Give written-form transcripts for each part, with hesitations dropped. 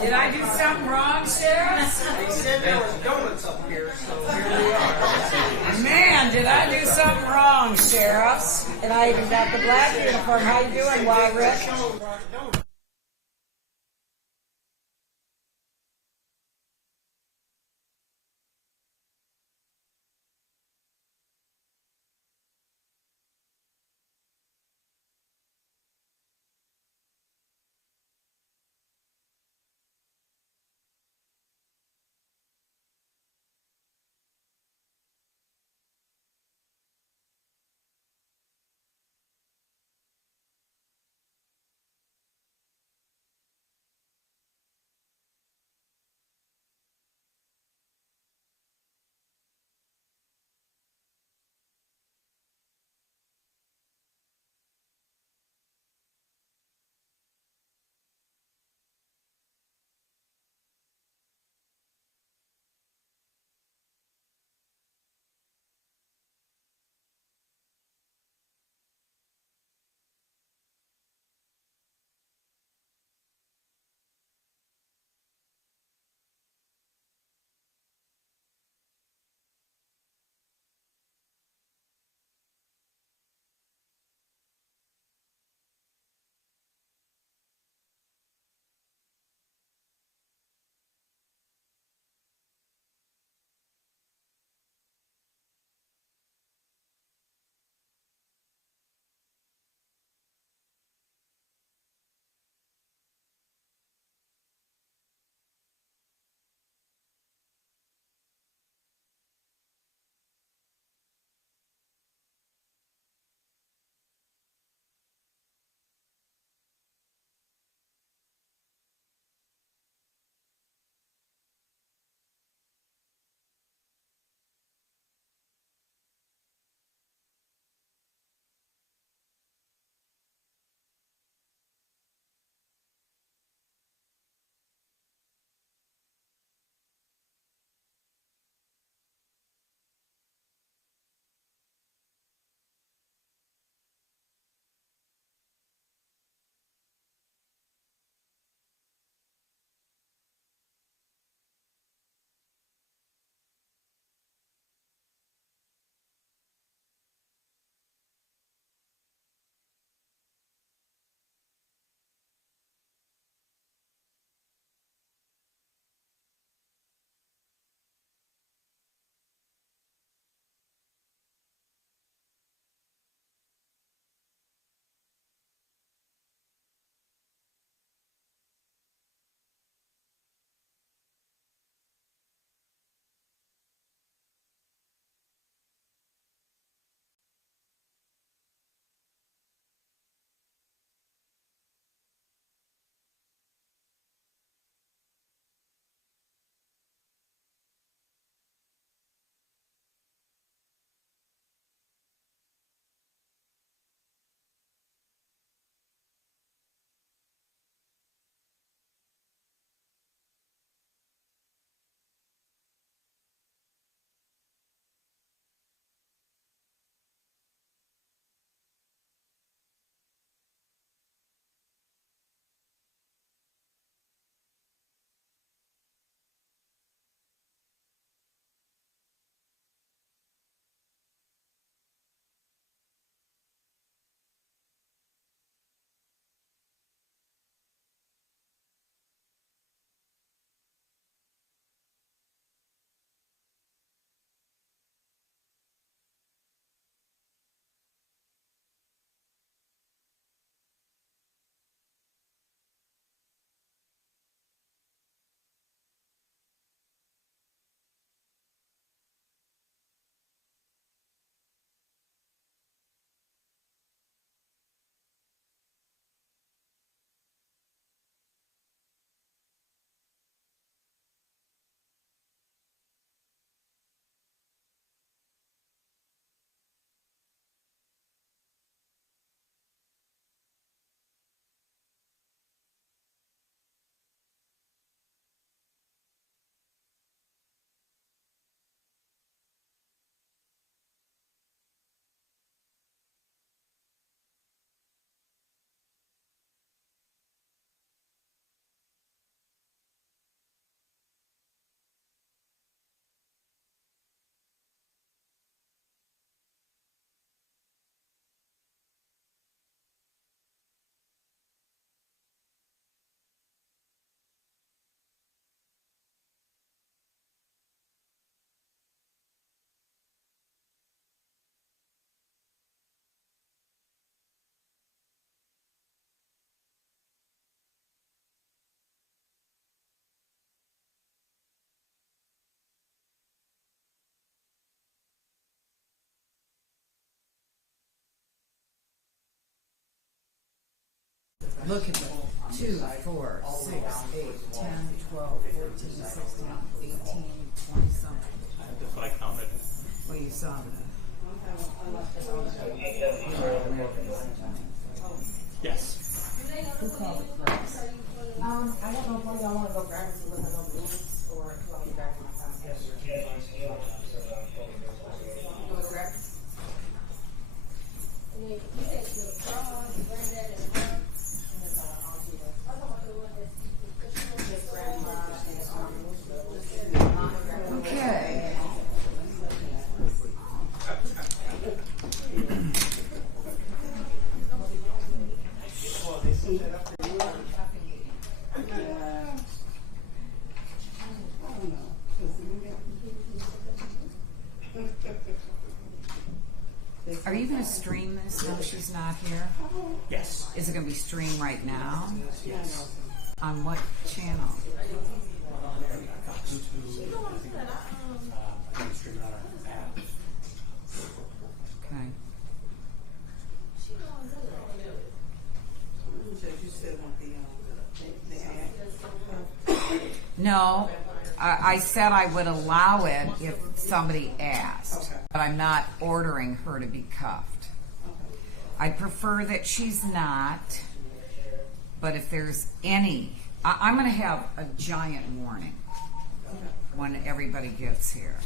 Did I do something wrong, Sheriff? They said there was donuts up here, so here we are. Man, did I do something wrong, Sheriffs? And I even got the black uniform. How you doing, Wyrick? Look at that. 2, 4, 6, 8, 10, 12, 14, 16, 18, 20 something. That's what I counted. Well, you saw that. Yes. Who called it press? I don't know if one of y'all want to go grab it to look at those rules or if you want me to grab it myself. You want to grab it? Okay. Are you going to stream this now she's not here? Yes. Is it going to be streamed right now? Yes. On what channel? I can stream it on our app. Okay. No, I said I would allow it if somebody asked, but I'm not ordering her to be cuffed. I prefer that she's not, but if there's any, I'm going to have a giant warning when everybody gets here.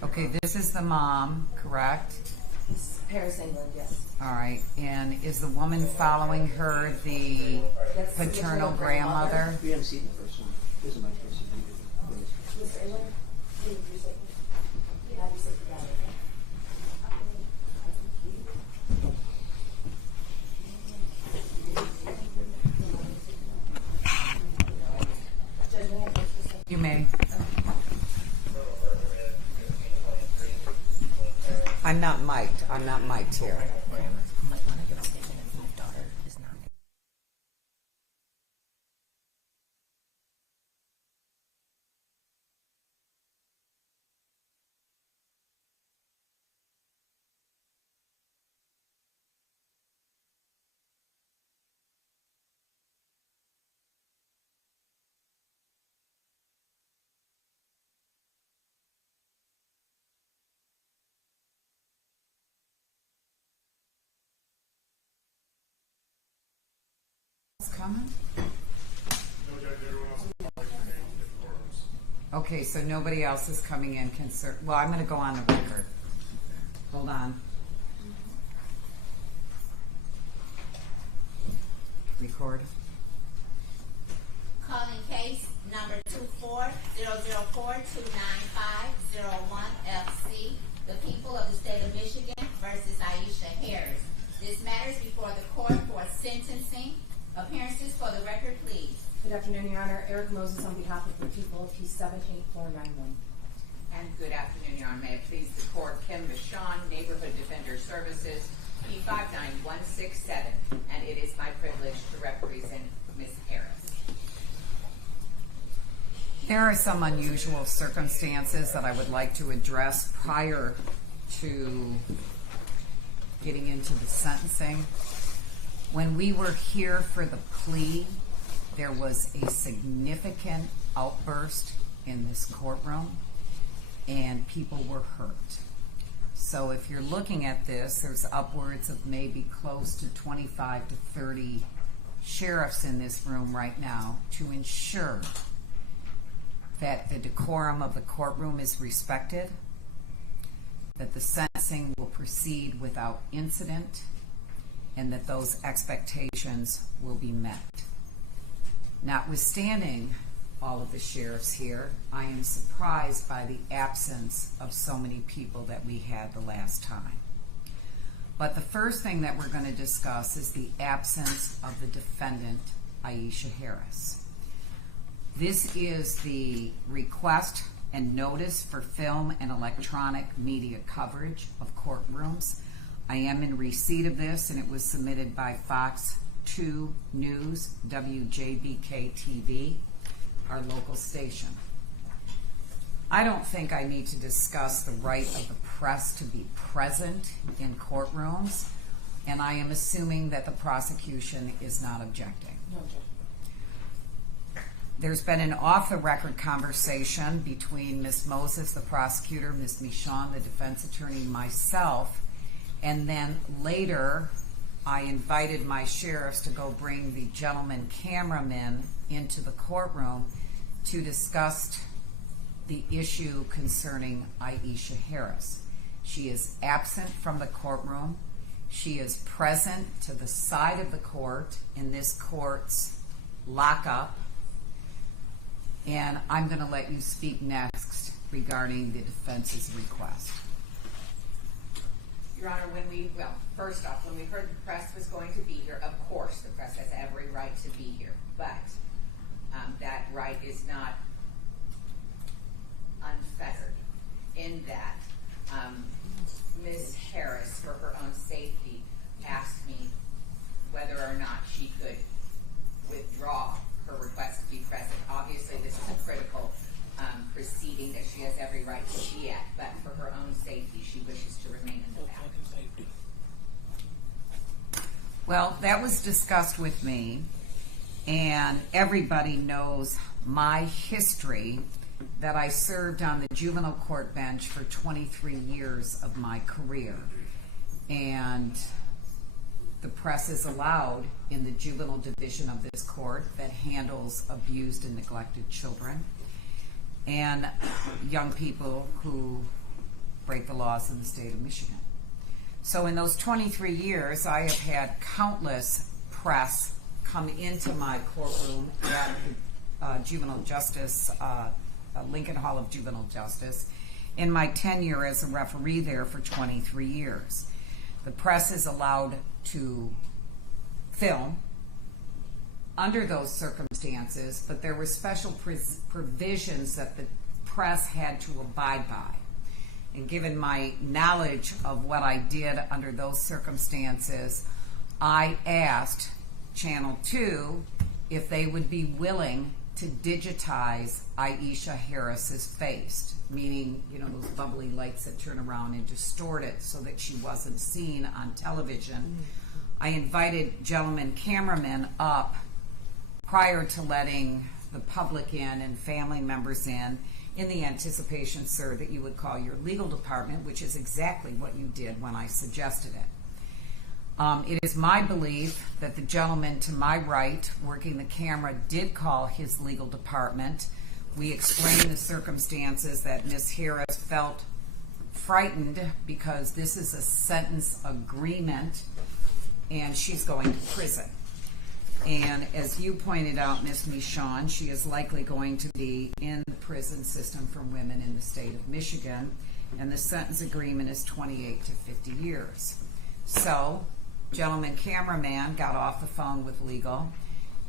Okay, this is the mom, correct? Paris, England, yes. All right, and is the woman following her the paternal grandmother? We haven't seen the first one. This is my first one. Mr. England, can you sit? Have you sit together? You may. I'm not mic'd. I'm not mic'd here. Might want to get a statement if my daughter is not. Coming? Okay, so nobody else is coming in concern. Well, I'm going to go on the record. Hold on. Record. Calling case number 24004-29501-FC, the people of the state of Michigan versus Iesha Harris. This matter is before the court for sentencing. Appearances for the record, please. Good afternoon, Your Honor. Eric Moses on behalf of the people of Case 78491. And good afternoon, Your Honor. May it please the court, Kim Vachon, Neighborhood Defender Services, P59167, and it is my privilege to represent Ms. Harris. There are some unusual circumstances that I would like to address prior to getting into the sentencing. When we were here for the plea, there was a significant outburst in this courtroom, and people were hurt. So if you're looking at this, there's upwards of maybe close to 25 to 30 sheriffs in this room right now to ensure that the decorum of the courtroom is respected, that the sentencing will proceed without incident, and that those expectations will be met. Notwithstanding all of the sheriffs here, I am surprised by the absence of so many people that we had the last time. But the first thing that we're going to discuss is the absence of the defendant, Iesha Harris. This is the request and notice for film and electronic media coverage of courtrooms. I am in receipt of this, and it was submitted by Fox 2 News, WJBK TV, our local station. I don't think I need to discuss the right of the press to be present in courtrooms, and I am assuming that the prosecution is not objecting. No objection. There's been an off-the-record conversation between Ms. Moses, the prosecutor, Ms. Michon, the defense attorney, myself, and then later I invited my sheriffs to go bring the gentleman cameraman into the courtroom to discuss the issue concerning Iesha Harris. She is absent from the courtroom. She is present to the side of the court in this court's lockup. And I'm going to let you speak next regarding the defense's request. Your Honor, first off, when we heard the press was going to be here, of course the press has every right to be here, but that right is not unfettered in that Ms. Harris, for her own safety, asked me whether or not she could withdraw her request to be present. Obviously, this is a critical proceeding that she has every right to be at, but for her own safety, she wishes to remain in the back. Well, that was discussed with me, and everybody knows my history that I served on the juvenile court bench for 23 years of my career. And the press is allowed in the juvenile division of this court that handles abused and neglected children and young people who break the laws in the state of Michigan. So in those 23 years, I have had countless press come into my courtroom at the Juvenile Justice, Lincoln Hall of Juvenile Justice, in my tenure as a referee there for 23 years. The press is allowed to film under those circumstances, but there were special provisions that the press had to abide by. And given my knowledge of what I did under those circumstances, I asked Channel 2 if they would be willing to digitize Iesha Harris's face, meaning, you know, those bubbly lights that turn around and distort it so that she wasn't seen on television. I invited gentlemen cameramen up prior to letting the public in and family members in the anticipation, sir, that you would call your legal department, which is exactly what you did when I suggested it. It is my belief that the gentleman to my right, working the camera, did call his legal department. We explained the circumstances that Ms. Harris felt frightened because this is a sentence agreement and she's going to prison. And as you pointed out, Ms. Michon, she is likely going to be in the prison system for women in the state of Michigan, and the sentence agreement is 28 to 50 years. So, gentleman cameraman got off the phone with legal,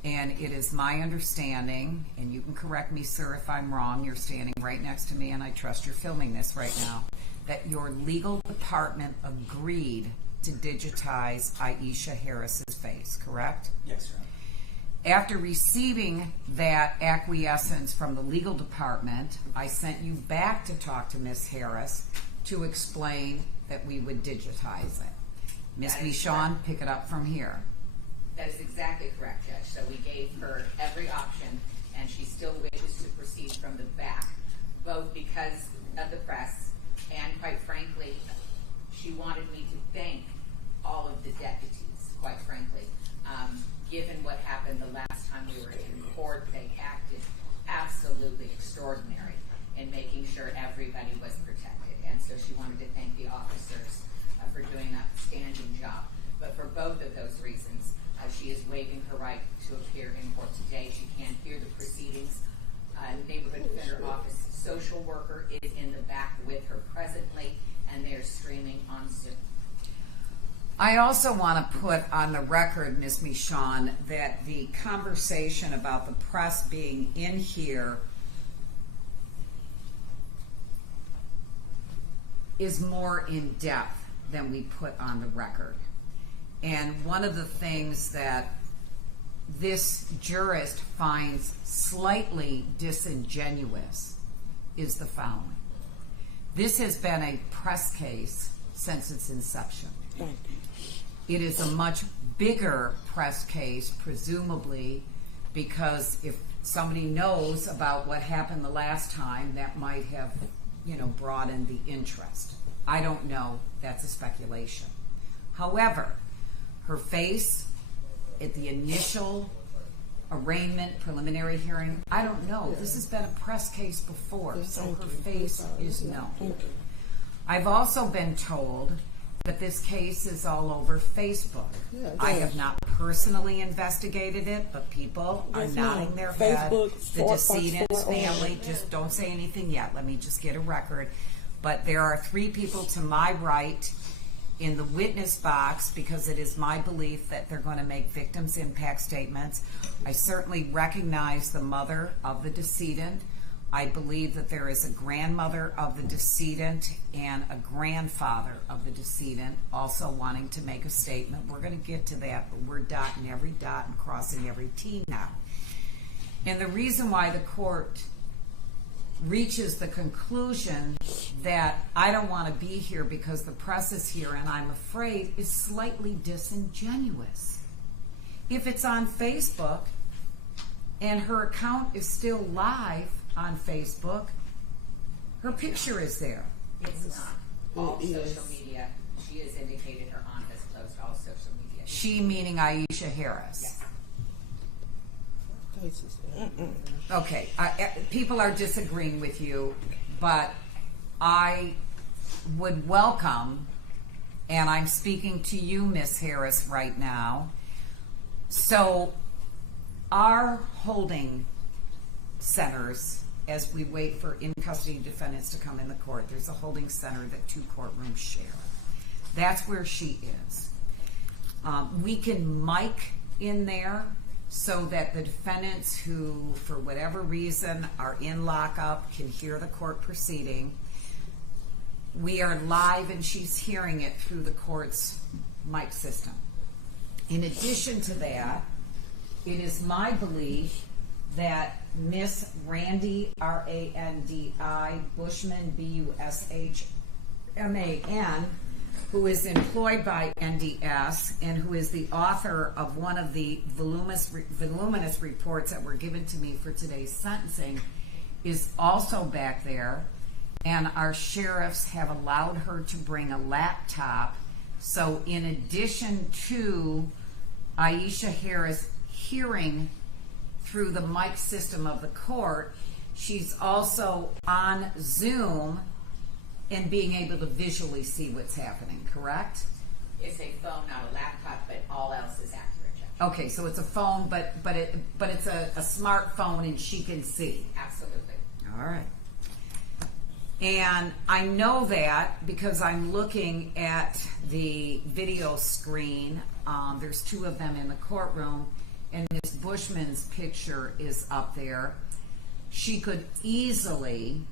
and it is my understanding, and you can correct me, sir, if I'm wrong, you're standing right next to me, and I trust you're filming this right now, that your legal department agreed to digitize Iesha Harris's face, correct? Yes, sir. After receiving that acquiescence from the legal department, I sent you back to talk to Ms. Harris to explain that we would digitize it. Ms. That is Michon, pick it up from here. That is exactly correct, Judge. So we gave her every option, and she still wishes to proceed from the back, both because of the press and, quite frankly, she wanted me to thank all of the deputies, quite frankly. Given what happened the last time we were in court, they acted absolutely extraordinary in making sure everybody was protected. And so she wanted to thank the officers for doing an outstanding job. But for both of those reasons, she is waiving her right to appear in court today. She can't hear the proceedings. Neighborhood Defender Office social worker is in the back with her presently, and they're streaming on Zoom. I also want to put on the record, Ms. Michon, that the conversation about the press being in here is more in depth than we put on the record. And one of the things that this jurist finds slightly disingenuous is the following. This has been a press case since its inception. It is a much bigger press case, presumably, because if somebody knows about what happened the last time, that might have, broadened the interest. I don't know. That's a speculation. However, her face at the initial arraignment, preliminary hearing, I don't know. This has been a press case before, so her face is known. I've also been told that this case is all over Facebook. I have not personally investigated it, but people are nodding their head. The decedent's family, just don't say anything yet. Let me just get a record. But there are 3 people to my right in the witness box because it is my belief that they're going to make victims' impact statements. I certainly recognize the mother of the decedent. I believe that there is a grandmother of the decedent and a grandfather of the decedent also wanting to make a statement. We're going to get to that, but we're dotting every dot and crossing every T now. And the reason why the court reaches the conclusion that I don't want to be here because the press is here and I'm afraid is slightly disingenuous. If it's on Facebook and her account is still live on Facebook, her picture is there. It's not. All social media, she has indicated her aunt has closed all social media. She meaning Iesha Harris. Yes. Okay, people are disagreeing with you, but I would welcome, and I'm speaking to you, Miss Harris, right now. So our holding centers, as we wait for in-custody defendants to come in the court, there's a holding center that 2 courtrooms share. That's where she is. We can mic in there so that the defendants who, for whatever reason, are in lockup can hear the court proceeding. We are live and she's hearing it through the court's mic system. In addition to that, it is my belief that Miss Randi, R-A-N-D-I, Bushman, B-U-S-H-M-A-N, who is employed by NDS and who is the author of one of the voluminous reports that were given to me for today's sentencing, is also back there. And our sheriffs have allowed her to bring a laptop. So in addition to Iesha Harris hearing through the mic system of the court, she's also on Zoom and being able to visually see what's happening, correct? It's a phone, not a laptop, but all else is accurate, Judge. Okay, so it's a phone, but it's a smartphone and she can see. Absolutely. All right. And I know that because I'm looking at the video screen. There's 2 of them in the courtroom, and Ms. Bushman's picture is up there. She could easily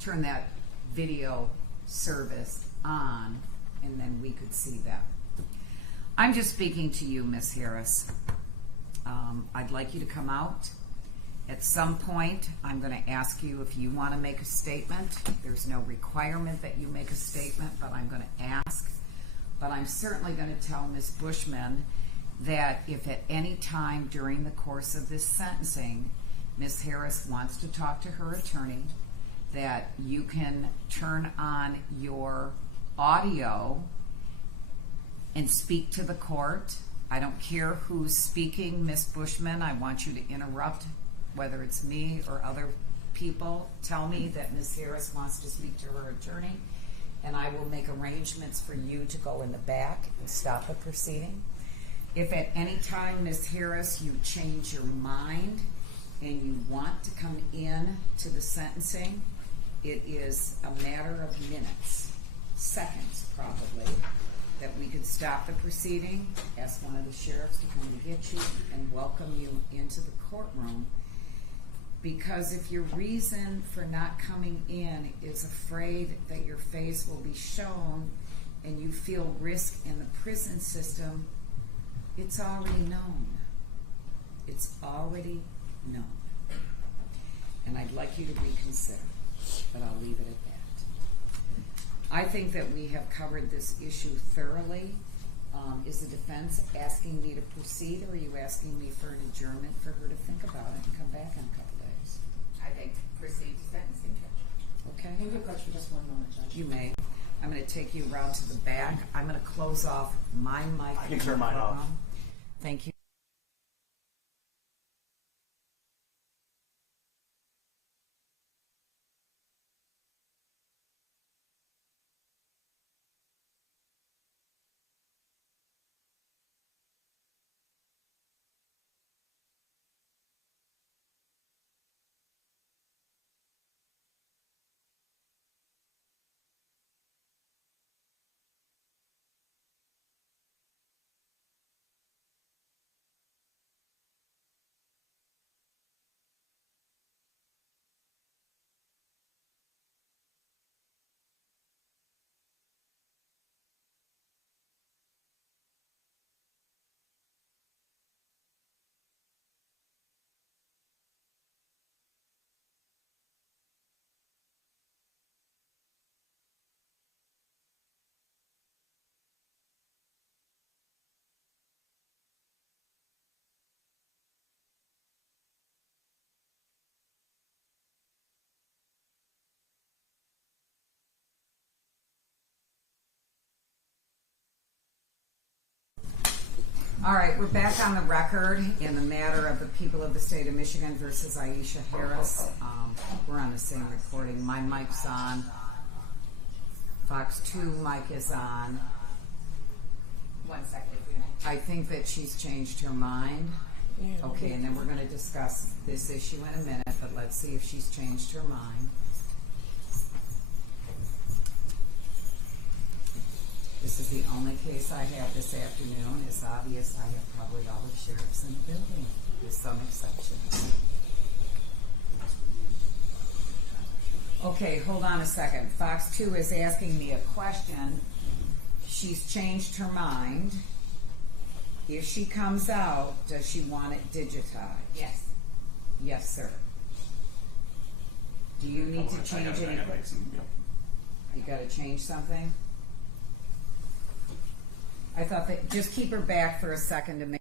turn that video service on, and then we could see that. I'm just speaking to you, Miss Harris. I'd like you to come out. At some point, I'm going to ask you if you want to make a statement. There's no requirement that you make a statement, but I'm going to ask. But I'm certainly going to tell Ms. Bushman that if at any time during the course of this sentencing, Ms. Harris wants to talk to her attorney, that you can turn on your audio and speak to the court. I don't care who's speaking, Ms. Bushman. I want you to interrupt, whether it's me or other people. Tell me that Ms. Harris wants to speak to her attorney, and I will make arrangements for you to go in the back and stop the proceeding. If at any time, Ms. Harris, you change your mind and you want to come in to the sentencing, it is a matter of minutes, seconds probably, that we could stop the proceeding, ask one of the sheriffs to come and get you, and welcome you into the courtroom. Because if your reason for not coming in is afraid that your face will be shown and you feel risk in the prison system, it's already known. It's already known. And I'd like you to reconsider, but I'll leave it at that. I think that we have covered this issue thoroughly. Is the defense asking me to proceed, or are you asking me for an adjournment for her to think about it and come back in a couple days? I think proceed to sentencing, Judge. Okay? Can you coach for just 1 moment, Judge? You may. I'm going to take you around to the back. I'm going to close off my mic. I can turn mine off. Thank you. All right, we're back on the record in the matter of the people of the state of Michigan versus Iesha Harris. We're on the same recording. My mic's on. Fox 2 mic is on. 1 second, if we may. I think that she's changed her mind. Okay, and then we're going to discuss this issue in a minute, but let's see if she's changed her mind. This is the only case I have this afternoon. It's obvious I have probably all the sheriffs in the building, with some exceptions. Okay, hold on a second. Fox 2 is asking me a question. She's changed her mind. If she comes out, does she want it digitized? Yes. Yes, sir. Do you need to change anything? You got to change something? I thought that, just keep her back for a second to make